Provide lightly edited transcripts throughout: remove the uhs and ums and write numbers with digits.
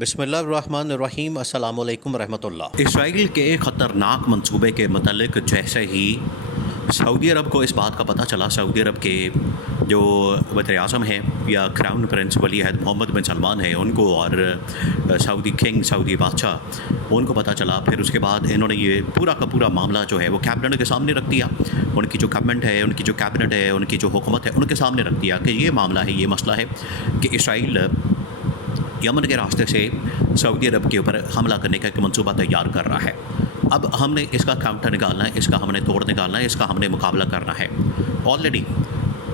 بسم اللہ الرحمن الرحیم السلام علیکم ورحمۃ اللہ۔ اسرائیل کے خطرناک منصوبے کے متعلق جیسے ہی سعودی عرب کو اس بات کا پتہ چلا، سعودی عرب کے جو وزیر اعظم ہیں یا کراؤن پرنس ولی عہد محمد بن سلمان ہیں ان کو، اور سعودی کنگ، سعودی بادشاہ، ان کو پتہ چلا، پھر اس کے بعد انہوں نے یہ پورا کا پورا معاملہ جو ہے وہ کیبنٹ کے سامنے رکھ دیا۔ ان کی جو گورنمنٹ ہے، ان کی جو کیبنٹ ہے، ان کی جو حکومت ہے، ان کے سامنے رکھ دیا کہ یہ معاملہ ہے، یہ مسئلہ ہے کہ اسرائیل یمن کے راستے سے سعودی عرب کے اوپر حملہ کرنے کا ایک منصوبہ تیار کر رہا ہے۔ اب ہم نے اس کا کاؤنٹر نکالنا ہے، اس کا ہم نے توڑ نکالنا ہے، اس کا ہم نے مقابلہ کرنا ہے۔ آلریڈی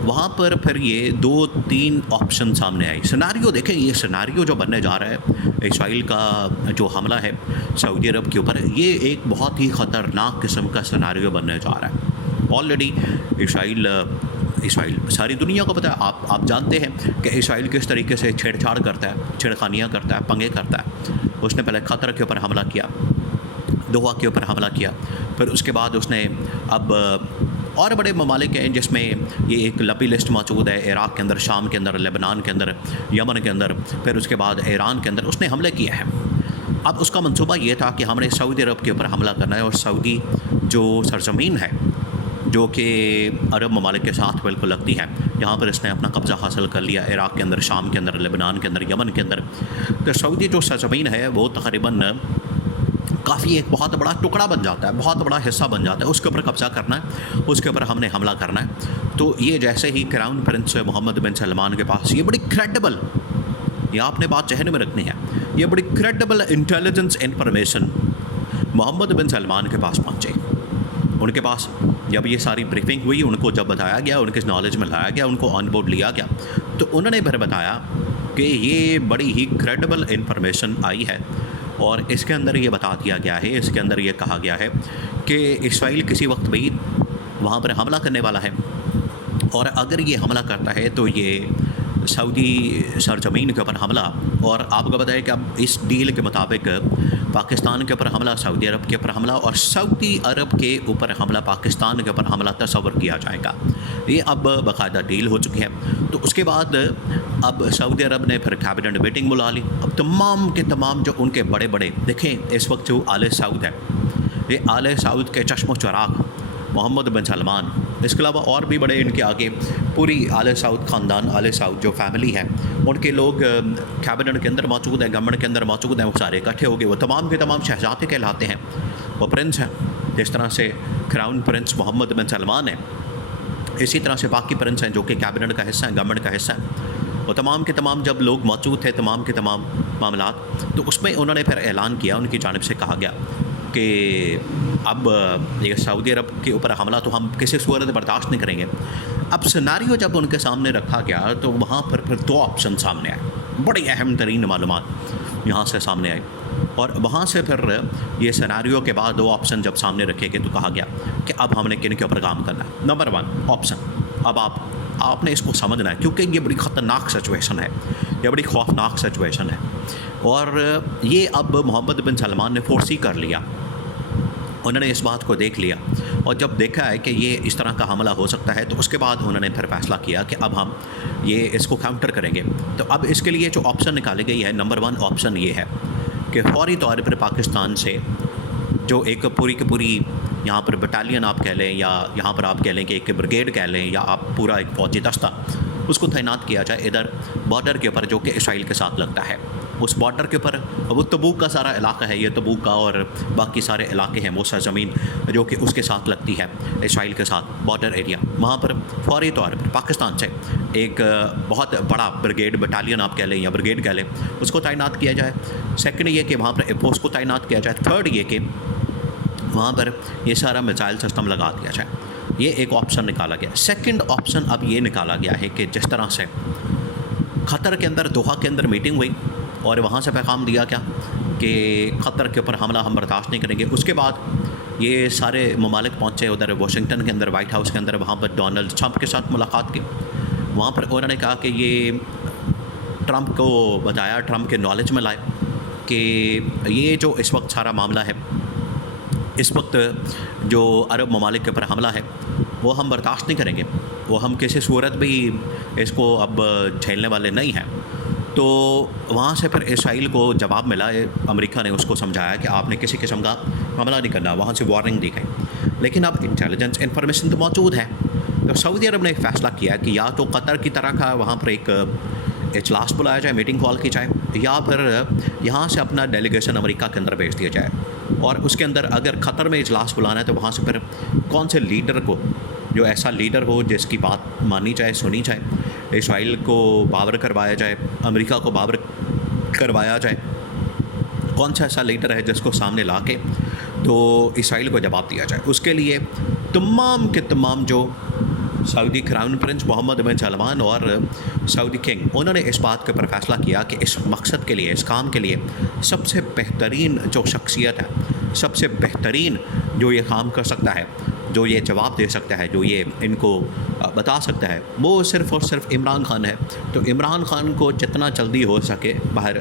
وہاں پر پھر یہ 2-3 آپشن سامنے آئی۔ سیناریو دیکھیں، یہ سیناریو جو بننے جا رہا ہے اسرائیل کا جو حملہ ہے سعودی عرب کے اوپر، یہ ایک بہت ہی خطرناک قسم کا سیناریو بننے جا رہا ہے۔ آلریڈی اسرائیل ساری دنیا کو پتہ ہے، آپ جانتے ہیں کہ اسرائیل کس طریقے سے چھیڑ چھاڑ کرتا ہے، چھیڑخانیاں کرتا ہے، پنگے کرتا ہے۔ اس نے پہلے قطر کے اوپر حملہ کیا، دوحہ کے اوپر حملہ کیا، پھر اس کے بعد اس نے اب اور بڑے ممالک ہیں جس میں یہ ایک لمبی لسٹ موجود ہے، عراق کے اندر، شام کے اندر، لبنان کے اندر، یمن کے اندر، پھر اس کے بعد ایران کے اندر اس نے حملے کیے ہیں۔ اب اس کا منصوبہ یہ تھا کہ ہم نے سعودی عرب کے اوپر حملہ کرنا ہے، اور سعودی جو سرزمین ہے جو کہ عرب ممالک کے ساتھ بالکل لگتی ہے، جہاں پر اس نے اپنا قبضہ حاصل کر لیا، عراق کے اندر، شام کے اندر، لبنان کے اندر، یمن کے اندر، تو سعودی جو سرزمین ہے وہ تقریباً کافی ایک بہت بڑا ٹکڑا بن جاتا ہے، بہت بڑا حصہ بن جاتا ہے، اس کے اوپر قبضہ کرنا ہے، اس کے اوپر ہم نے حملہ کرنا ہے۔ تو یہ جیسے ہی کراؤن پرنس محمد بن سلمان کے پاس یہ بڑی کریڈیبل، یہ آپ نے بات ذہن میں رکھنی ہے، یہ بڑی کریڈیبل انٹیلیجنس انفارمیشن محمد بن سلمان کے پاس پہنچے۔ ان کے پاس جب یہ ساری بریفنگ ہوئی، ان کو جب بتایا گیا، ان کے نالج میں لایا گیا، ان کو آن بورڈ لیا گیا، تو انہوں نے پھر بتایا کہ یہ بڑی ہی کریڈیبل انفارمیشن آئی ہے، اور اس کے اندر یہ بتا دیا گیا ہے، اس کے اندر یہ کہا گیا ہے کہ اسرائیل کسی وقت بھی وہاں پر حملہ کرنے والا ہے، اور اگر یہ حملہ کرتا ہے تو یہ سعودی سرزمین کے اوپر حملہ، اور آپ کو بتائیں کہ اب اس ڈیل کے مطابق پاکستان کے اوپر حملہ، سعودی عرب کے اوپر حملہ، اور سعودی عرب کے اوپر حملہ، پاکستان کے اوپر حملہ تصور کیا جائے گا۔ یہ اب باقاعدہ ڈیل ہو چکی ہے۔ تو اس کے بعد اب سعودی عرب نے پھر کیبنٹ میٹنگ بلا لی۔ اب تمام کے تمام جو ان کے بڑے بڑے، دیکھیں اس وقت جو آل سعود ہے، یہ آل سعود کے چشم و چراغ محمد بن سلمان، اس کے علاوہ اور بھی بڑے ان کے آگے پوری آل سعود خاندان، آل سعود جو فیملی ہے، ان کے لوگ کیبنٹ کے اندر موجود ہیں، گورنمنٹ کے اندر موجود ہیں، وہ سارے اکٹھے ہو گئے۔ وہ تمام کے تمام شہزادے کہلاتے ہیں، وہ پرنس ہیں، جس طرح سے کراؤن پرنس محمد بن سلمان ہیں، اسی طرح سے باقی پرنس ہیں جو کہ کیبنٹ کا حصہ ہیں، گورنمنٹ کا حصہ ہیں۔ وہ تمام کے تمام جب لوگ موجود تھے، تمام کے تمام معاملات، تو اس میں انہوں نے پھر اعلان کیا، ان کی جانب سے کہا گیا کہ اب یہ سعودی عرب کے اوپر حملہ تو ہم کسی صورت برداشت نہیں کریں گے۔ اب سیناریو جب ان کے سامنے رکھا گیا تو وہاں پر پھر 2 آپشن سامنے آئے، بڑی اہم ترین معلومات یہاں سے سامنے آئی، اور وہاں سے پھر یہ سیناریو کے بعد 2 آپشن جب سامنے رکھے گئے تو کہا گیا کہ اب ہم نے کن کے اوپر کام کرنا ہے۔ نمبر 1 آپشن، اب آپ نے اس کو سمجھنا ہے، کیونکہ یہ بڑی خطرناک سچویشن ہے، یہ بڑی خوفناک سچویشن ہے، اور یہ اب محمد بن سلمان نے فورسی کر لیا۔ انہوں نے اس بات کو دیکھ لیا، اور جب دیکھا ہے کہ یہ اس طرح کا حملہ ہو سکتا ہے، تو اس کے بعد انہوں نے پھر فیصلہ کیا کہ اب ہم اس کو کاؤنٹر کریں گے۔ تو اب اس کے لیے جو آپشن نکالی گئی ہے، نمبر 1 آپشن یہ ہے کہ فوری طور پر پاکستان سے جو ایک پوری کی پوری یہاں پر بٹالین آپ کہہ لیں، یا یہاں پر آپ کہہ لیں کہ ایک بریگیڈ کہہ لیں، یا آپ پورا ایک فوجی دستہ، اس کو تعینات کیا جائے ادھر بارڈر کے اوپر جو کہ اسرائیل کے ساتھ لگتا ہے۔ اس بارڈر کے اوپر وہ تبوک کا سارا علاقہ ہے، یہ تبوک کا اور باقی سارے علاقے ہیں، وہ سرزمین جو کہ اس کے ساتھ لگتی ہے اسرائیل کے ساتھ، بارڈر ایریا، وہاں پر فوری طور پر پاکستان سے ایک بہت بڑا بریگیڈ، بٹالین آپ کہہ لیں یا بریگیڈ کہہ لیں، اس کو تعینات کیا جائے۔ سیکنڈ یہ کہ وہاں پر ایئر فورس کو تعینات کیا جائے۔ تھرڈ یہ کہ وہاں پر یہ سارا میزائل سسٹم لگا دیا جائے۔ یہ ایک آپشن نکالا گیا۔ سیکنڈ آپشن اب یہ نکالا گیا ہے کہ جس طرح سے قطر کے اندر، دوحہ کے اندر میٹنگ ہوئی، اور وہاں سے پیغام دیا گیا کہ قطر کے اوپر حملہ ہم برداشت نہیں کریں گے۔ اس کے بعد یہ سارے ممالک پہنچے ادھر واشنگٹن کے اندر، وائٹ ہاؤس کے اندر، وہاں پر ڈونلڈ ٹرمپ کے ساتھ ملاقات کی۔ وہاں پر انہوں نے کہا کہ یہ ٹرمپ کو بتایا، ٹرمپ کے نالج میں لائے کہ یہ جو اس وقت سارا معاملہ ہے، اس وقت جو عرب ممالک کے اوپر حملہ ہے، وہ ہم برداشت نہیں کریں گے، وہ ہم کسی صورت بھی اس کو اب جھیلنے والے نہیں ہیں۔ تو وہاں سے پھر اسرائیل کو جواب ملا، امریکہ نے اس کو سمجھایا کہ آپ نے کسی قسم کا حملہ نہیں کرنا، وہاں سے وارننگ دی گئی. لیکن اب انٹیلیجنس انفارمیشن تو موجود ہے. تو سعودی عرب نے ایک فیصلہ کیا کہ یا تو قطر کی طرح کا وہاں پر ایک اجلاس بلایا جائے، میٹنگ کال کی جائے، یا پھر یہاں سے اپنا ڈیلیگیشن امریکہ کے اندر بھیج دیا جائے. اور اس کے اندر اگر قطر میں اجلاس بلانا ہے تو وہاں سے پھر کون سے لیڈر کو، جو ایسا لیڈر ہو جس کی بات مانی جائے، سنی جائے، اسرائیل کو بابر کروایا جائے، امریکہ کو بابر کروایا جائے، کون سا ایسا لیڈر ہے جس کو سامنے لا کے تو اسرائیل کو جواب دیا جائے. اس کے لیے تمام کے تمام جو سعودی کراؤن پرنس محمد بن سلمان اور سعودی کنگ، انہوں نے اس بات کے اوپر فیصلہ کیا کہ اس مقصد کے لیے، اس کام کے لیے سب سے بہترین جو شخصیت ہے، سب سے بہترین جو یہ کام کر سکتا ہے، جو یہ جواب دے سکتا ہے، جو یہ ان کو بتا سکتا ہے، وہ صرف اور صرف عمران خان ہے. تو عمران خان کو جتنا جلدی ہو سکے باہر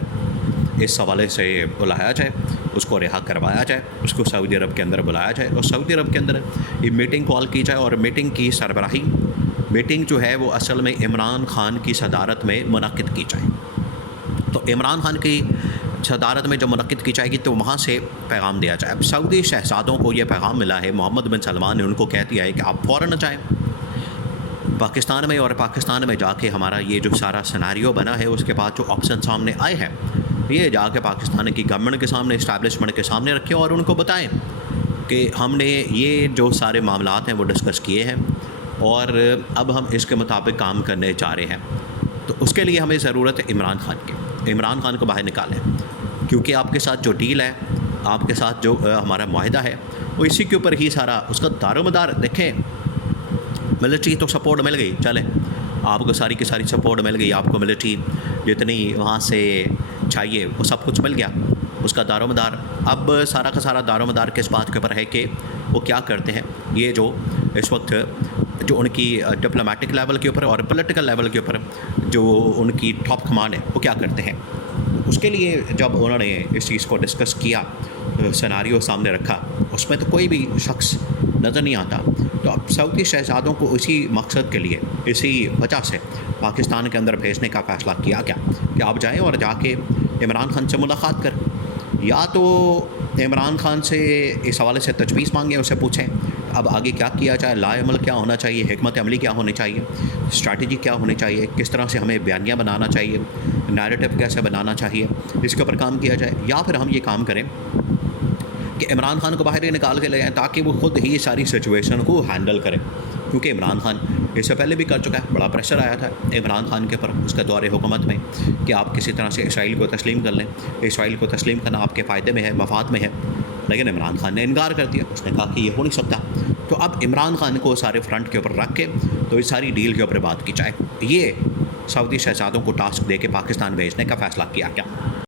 اس حوالے سے بلایا جائے، اس کو رہا کروایا جائے، اس کو سعودی عرب کے اندر بلایا جائے اور سعودی عرب کے اندر یہ میٹنگ کال کی جائے. اور میٹنگ کی سربراہی، میٹنگ جو ہے وہ اصل میں عمران خان کی صدارت میں منعقد کی جائے. تو عمران خان کی صدارت میں جو منعقد کی جائے گی تو وہاں سے پیغام دیا جائے. اب سعودی شہزادوں کو یہ پیغام ملا ہے، محمد بن سلمان نے ان کو کہہ دیا ہے کہ آپ فوراً جائیں پاکستان میں، اور پاکستان میں جا کے ہمارا یہ جو سارا سیناریو بنا ہے اس کے بعد جو آپشن سامنے آئے ہیں، یہ جا کے پاکستان کی گورنمنٹ کے سامنے، اسٹیبلشمنٹ کے سامنے رکھیں اور ان کو بتائیں کہ ہم نے یہ جو سارے معاملات ہیں وہ ڈسکس کیے ہیں اور اب ہم اس کے مطابق کام کرنے جا رہے ہیں. تو اس کے لیے ہمیں ضرورت ہے عمران خان کی. عمران خان کو باہر نکالیں، کیونکہ آپ کے ساتھ جو ڈیل ہے، آپ کے ساتھ جو ہمارا معاہدہ ہے، وہ اسی کے اوپر ہی سارا اس کا دار و مدار. دیکھیں ملٹری تو سپورٹ مل گئی، چلیں آپ کو ساری کی ساری سپورٹ مل گئی، آپ کو ملٹری جتنی وہاں سے چاہیے وہ سب کچھ مل گیا، اس کا دار و مدار. اب سارا کا سارا دار و مدار کس بات کے اوپر ہے کہ وہ کیا کرتے ہیں. یہ جو اس وقت جو ان کی ڈپلومیٹک لیول کے اوپر اور پولیٹیکل لیول کے اوپر جو ان کی ٹاپ کمانڈ ہے وہ کیا کرتے ہیں. اس کے لیے جب انہوں نے اس چیز کو ڈسکس کیا، سیناریو سامنے رکھا، اس میں تو کوئی بھی شخص نظر نہیں آتا. تو اب سعودی شہزادوں کو اسی مقصد کے لیے، اسی وجہ سے پاکستان کے اندر بھیجنے کا فیصلہ کیا گیا کہ آپ جائیں اور جا کے عمران خان سے ملاقات کریں. یا تو عمران خان سے اس حوالے سے تجویز مانگیں، اسے پوچھیں اب آگے کیا کیا جائے، لا عمل کیا ہونا چاہیے، حکمت عملی کیا ہونی چاہیے، اسٹریٹجی کیا ہونی چاہیے، کس طرح سے ہمیں بیانیہ بنانا چاہیے، نیریٹو کیسے بنانا چاہیے، اس کے اوپر کام کیا جائے. یا پھر ہم یہ کام کریں کہ عمران خان کو باہر ہی نکال کے لے جائیں تاکہ وہ خود ہی ساری سچویشن کو ہینڈل کرے. کیونکہ عمران خان اس سے پہلے بھی کر چکا ہے، بڑا پریشر آیا تھا عمران خان کے اوپر اس کا دور حکومت میں کہ آپ کسی طرح سے اسرائیل کو تسلیم کر لیں. اسرائیل کو تسلیم کرنا آپ کے فائدے میں ہے، مفاد میں ہے، لیکن عمران خان نے انکار کر دیا. اس نے کہا کہ یہ ہو نہیں سکتا. تو اب عمران خان کو سارے فرنٹ کے اوپر رکھ کے تو اس ساری ڈیل کے اوپر بات کی جائے. یہ سعودی شہزادوں کو ٹاسک دے کے پاکستان بھیجنے کا فیصلہ کیا گیا.